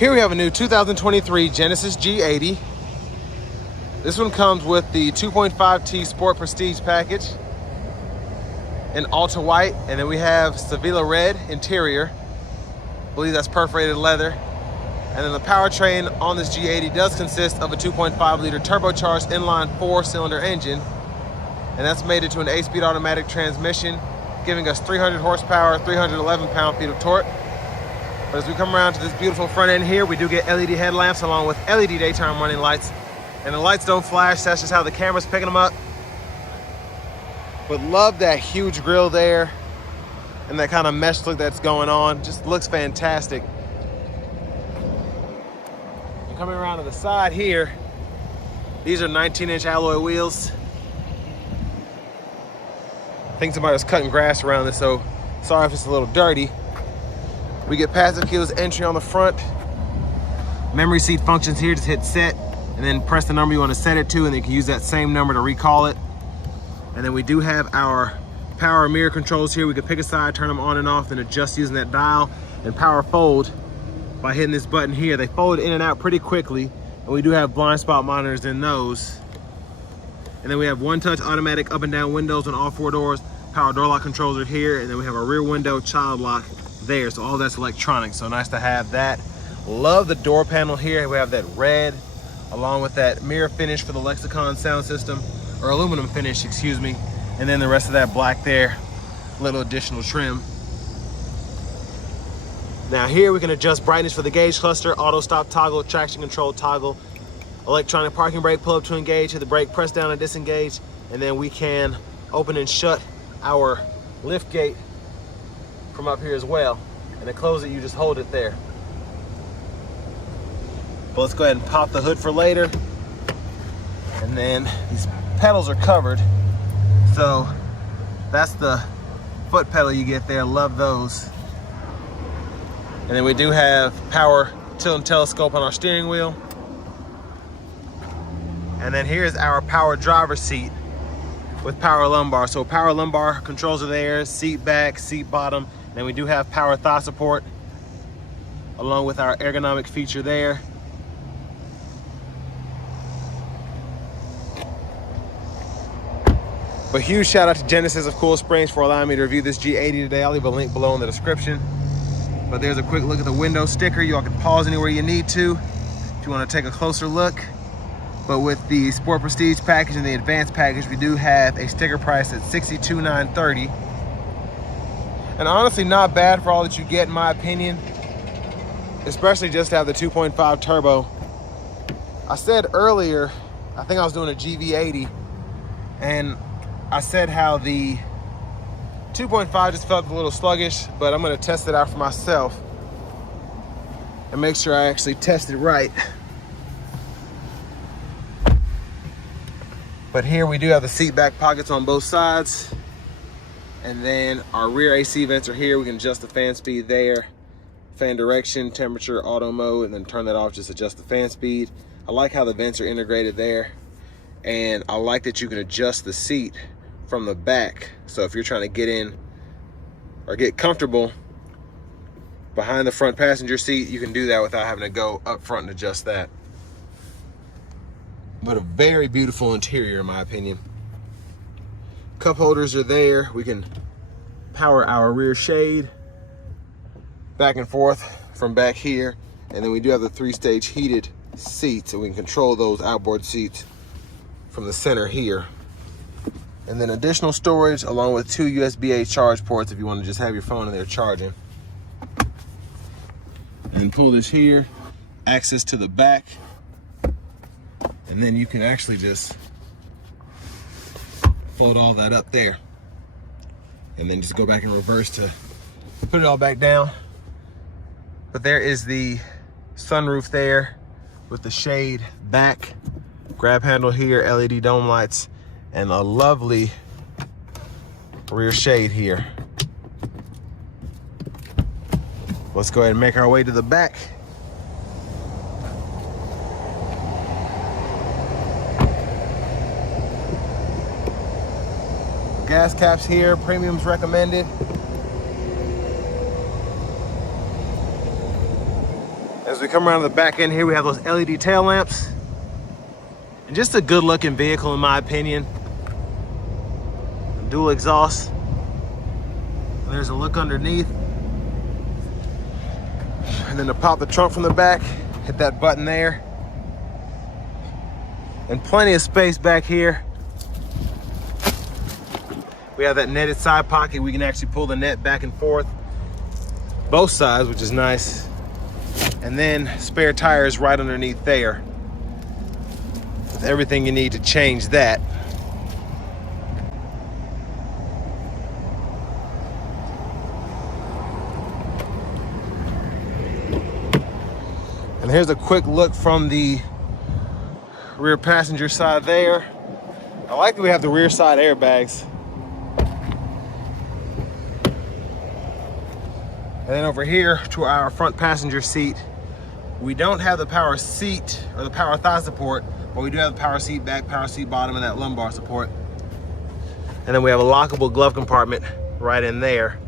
Here we have a new 2023 Genesis G80. This one comes with the 2.5T Sport Prestige package in Ultra White, and then we have Sevilla Red interior. I believe that's perforated leather. And then the powertrain on this G80 does consist of a 2.5 liter turbocharged inline 4-cylinder engine, and that's mated to an 8-speed automatic transmission, giving us 300 horsepower, 311 pound-feet of torque. But as we come around to this beautiful front end here, we do get LED headlamps along with LED daytime running lights. And the lights don't flash, that's just how the camera's picking them up. But love that huge grille there and that kind of mesh look that's going on. Just looks fantastic. And coming around to the side here, these are 19-inch alloy wheels. I think somebody was cutting grass around this, so sorry if it's a little dirty. We get passive keyless entry on the front. Memory seat functions here, just hit set and then press the number you want to set it to, and then you can use that same number to recall it. And then we do have our power mirror controls here. We can pick a side, turn them on and off, and adjust using that dial, and power fold by hitting this button here. They fold in and out pretty quickly, and we do have blind spot monitors in those. And then we have one-touch automatic up and down windows on all 4 doors. Power door lock controls are here, and then we have a rear window child lock there, so all that's electronic, so nice to have that. Love the door panel here. We have that red along with that mirror finish for the Lexicon sound system, or aluminum finish, excuse me, and then the rest of that black there, little additional trim. Now here we can adjust brightness for the gauge cluster, auto stop toggle, traction control toggle, electronic parking brake pull up to engage, hit the brake, press down and disengage, and then we can open and shut our lift gate from up here as well. And to close it, you just hold it there. But let's go ahead and pop the hood for later. And then these pedals are covered, so that's the foot pedal you get there. Love those. And then we do have power tilt and telescope on our steering wheel. And then here's our power driver's seat with power lumbar. So power lumbar controls are there, seat back, seat bottom. Then we do have power thigh support along with our ergonomic feature there. But huge shout out to Genesis of Cool Springs for allowing me to review this G80 today. I'll leave a link below in the description. But there's a quick look at the window sticker. You all can pause anywhere you need to if you want to take a closer look. But with the Sport Prestige package and the Advanced package, we do have a sticker price at $62,930. And honestly, not bad for all that you get, in my opinion. Especially just to have the 2.5 turbo. I said earlier, I think I was doing a GV80, and I said how the 2.5 just felt a little sluggish, but I'm gonna test it out for myself and make sure I actually test it right. But here we do have the seat back pockets on both sides. And then our rear AC vents are here. We can adjust the fan speed there, fan direction, temperature, auto mode, and then turn that off, just adjust the fan speed. I like how the vents are integrated there. And I like that you can adjust the seat from the back. So if you're trying to get in or get comfortable behind the front passenger seat, you can do that without having to go up front and adjust that. But a very beautiful interior in my opinion. Cup holders are there. We can power our rear shade back and forth from back here. And then we do have the 3-stage heated seats, and we can control those outboard seats from the center here. And then additional storage along with 2 USB-A charge ports if you want to just have your phone in there charging. And pull this here, access to the back. And then you can actually just fold all that up there and then just go back in reverse to put it all back down. But there is the sunroof there with the shade back, grab handle here, LED dome lights, and a lovely rear shade here. Let's go ahead and make our way to the back. Gas caps here, premiums recommended. As we come around to the back end here, we have those LED tail lamps. And just a good looking vehicle in my opinion. Dual exhaust. And there's a look underneath. And then to pop the trunk from the back, hit that button there. And plenty of space back here. We have that netted side pocket. We can actually pull the net back and forth, both sides, which is nice. And then spare tires right underneath there. With everything you need to change that. And here's a quick look from the rear passenger side there. I like that we have the rear side airbags. And then over here to our front passenger seat, we don't have the power seat or the power thigh support, but we do have the power seat back, power seat bottom, and that lumbar support. And then we have a lockable glove compartment right in there.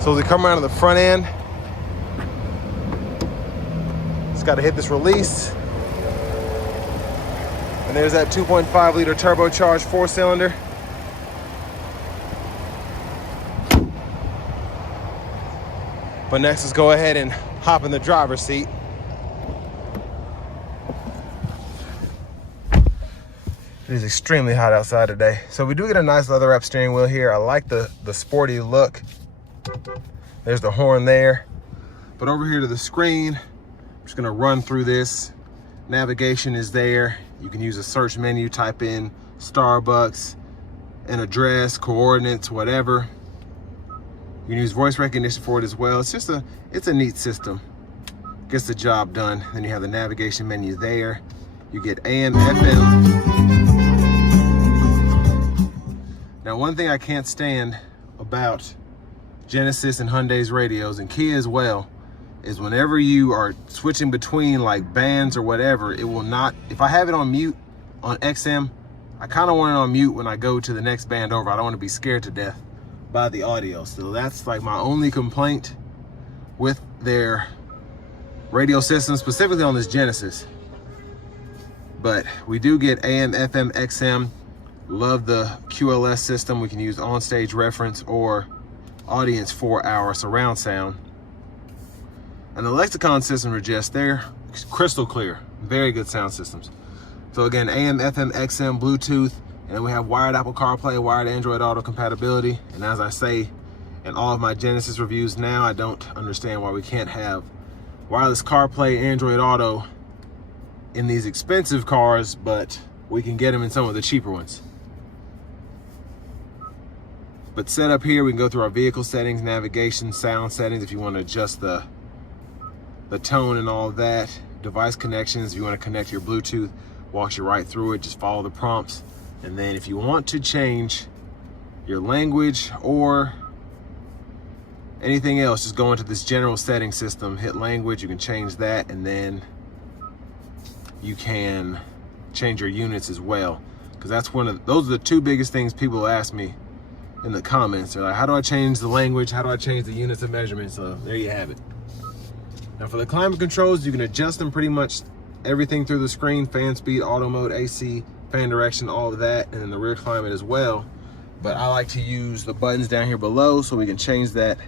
So as we come around to the front end, just got to hit this release. And there's that 2.5 liter turbocharged 4-cylinder. But next, let's go ahead and hop in the driver's seat. It is extremely hot outside today. So we do get a nice leather wrap steering wheel here. I like the sporty look. There's the horn there. But over here to the screen, I'm just gonna run through this. Navigation is there. You can use a search menu, type in Starbucks, an address, coordinates, whatever. You can use voice recognition for it as well. It's a neat system. Gets the job done. Then you have the navigation menu there. You get AM, FM. Now, one thing I can't stand about Genesis and Hyundai's radios, and Kia as well, is whenever you are switching between like bands or whatever, it will not, if I have it on mute on XM, I kind of want it on mute when I go to the next band over. I don't want to be scared to death by the audio. So that's like my only complaint with their radio system, specifically on this Genesis. But we do get AM, FM, XM. Love the QLS system. We can use on-stage reference or audience for our surround sound. And the Lexicon system are just there, crystal clear, very good sound systems. So again, AM, FM, XM, Bluetooth, and then we have wired Apple CarPlay, wired Android Auto compatibility. And as I say in all of my Genesis reviews now, I don't understand why we can't have wireless CarPlay, Android Auto in these expensive cars, but we can get them in some of the cheaper ones. But set up here, we can go through our vehicle settings, navigation, sound settings, if you want to adjust the tone and all of that. Device connections, if you want to connect your Bluetooth, walks you right through it. Just follow the prompts. And then if you want to change your language or anything else, just go into this general setting system, hit language, you can change that, and then you can change your units as well. Because that's those are the two biggest things people ask me in the comments. They're like, how do I change the language? How do I change the units of measurement? So there you have it. Now for the climate controls, you can adjust them pretty much everything through the screen, fan speed, auto mode, AC, fan direction, all of that, and then the rear climate as well. But I like to use the buttons down here below so we can change that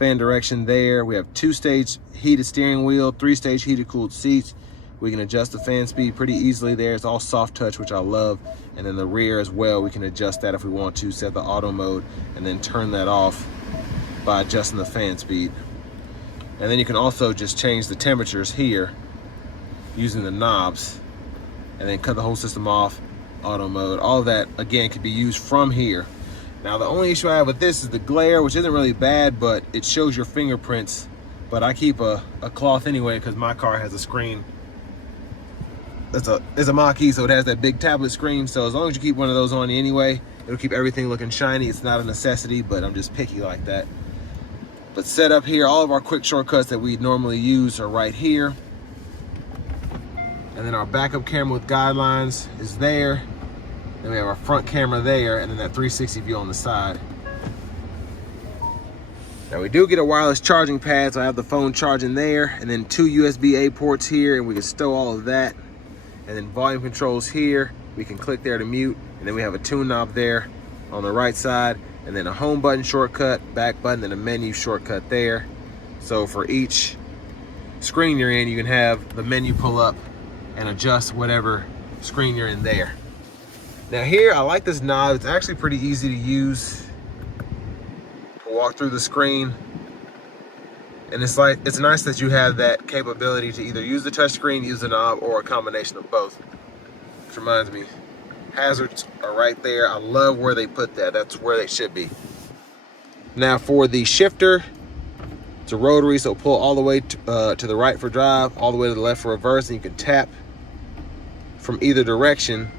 fan direction there. We have 2-stage heated steering wheel, 3-stage heated cooled seats. We can adjust the fan speed pretty easily there. It's all soft touch, which I love. And then the rear as well, we can adjust that if we want to, set the auto mode, and then turn that off by adjusting the fan speed. And then you can also just change the temperatures here using the knobs, and then cut the whole system off, auto mode. All of that, again, can be used from here. Now, the only issue I have with this is the glare, which isn't really bad, but it shows your fingerprints. But I keep a cloth anyway because my car has a screen. It's a Mach-E, so it has that big tablet screen. So as long as you keep one of those on anyway, it'll keep everything looking shiny. It's not a necessity, but I'm just picky like that. But set up here, all of our quick shortcuts that we normally use are right here. And then our backup camera with guidelines is there. Then we have our front camera there, and then that 360 view on the side. Now we do get a wireless charging pad, so I have the phone charging there, and then 2 USB-A ports here, and we can stow all of that. And then volume controls here. We can click there to mute, and then we have a tune knob there on the right side, and then a home button shortcut, back button, and a menu shortcut there. So for each screen you're in, you can have the menu pull up and adjust whatever screen you're in there. Now here, I like this knob. It's actually pretty easy to use. To walk through the screen. And it's nice that you have that capability to either use the touch screen, use the knob, or a combination of both. Which reminds me, hazards are right there. I love where they put that. That's where they should be. Now for the shifter, it's a rotary, so pull all the way to the right for drive, all the way to the left for reverse, and you can tap from either direction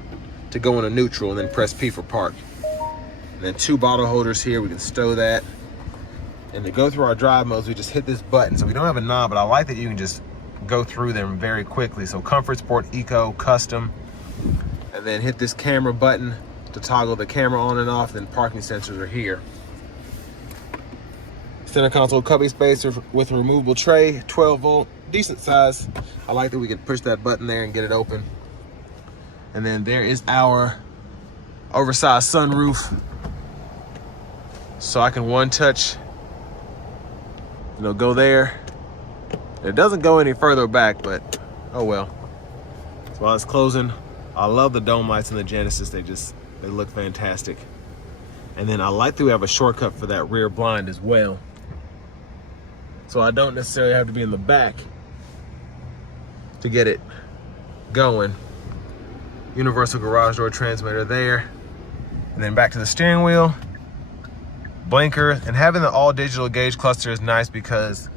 to go into neutral, and then press P for park. And then 2 bottle holders here, we can stow that. And to go through our drive modes, we just hit this button. So we don't have a knob, but I like that you can just go through them very quickly. So Comfort, Sport, Eco, Custom, and then hit this camera button to toggle the camera on and off. Then parking sensors are here. Center console cubby spacer with a removable tray, 12 volt, decent size. I like that we can push that button there and get it open. And then there is our oversized sunroof. So I can one touch, go there. It doesn't go any further back, but oh well. So while it's closing, I love the dome lights in the Genesis. They look fantastic. And then I like that we have a shortcut for that rear blind as well. So I don't necessarily have to be in the back to get it going. Universal garage door transmitter there. And then back to the steering wheel. Blinker, and having the all digital gauge cluster is nice because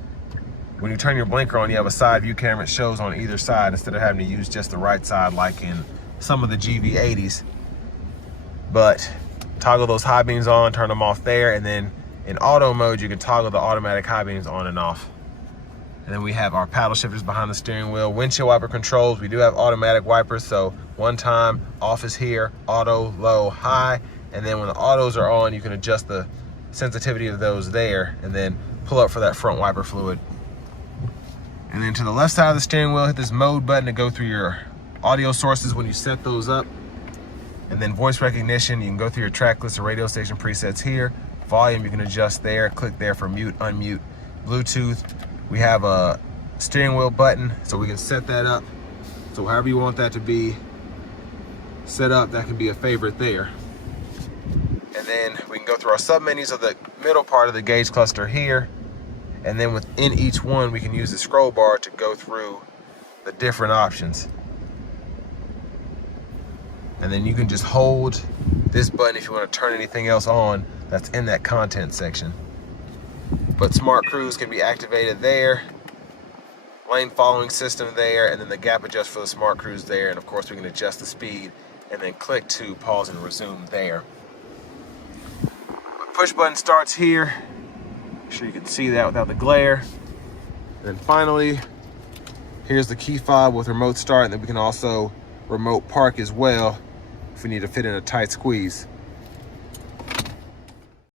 when you turn your blinker on, you have a side view camera. It shows on either side instead of having to use just the right side like in some of the GV80s. But toggle those high beams on, turn them off there, and then in auto mode, you can toggle the automatic high beams on and off. And then we have our paddle shifters behind the steering wheel. Windshield wiper controls, we do have automatic wipers, so one time, off is here, auto, low, high, and then when the autos are on, you can adjust the sensitivity of those there, and then pull up for that front wiper fluid. And then to the left side of the steering wheel, hit this mode button to go through your audio sources when you set those up. And then voice recognition, you can go through your track list or radio station presets here. Volume, you can adjust there, click there for mute, unmute. Bluetooth, we have a steering wheel button, so we can set that up. So however you want that to be set up, that can be a favorite there. And then we can go through our sub-menus of the middle part of the gauge cluster here. And then within each one, we can use the scroll bar to go through the different options. And then you can just hold this button if you want to turn anything else on that's in that content section. But Smart Cruise can be activated there. Lane following system there, and then the gap adjust for the Smart Cruise there. And of course, we can adjust the speed and then click to pause and resume there. Push button starts here. Make sure you can see that without the glare. And then finally, here's the key fob with remote start, and then we can also remote park as well if we need to fit in a tight squeeze.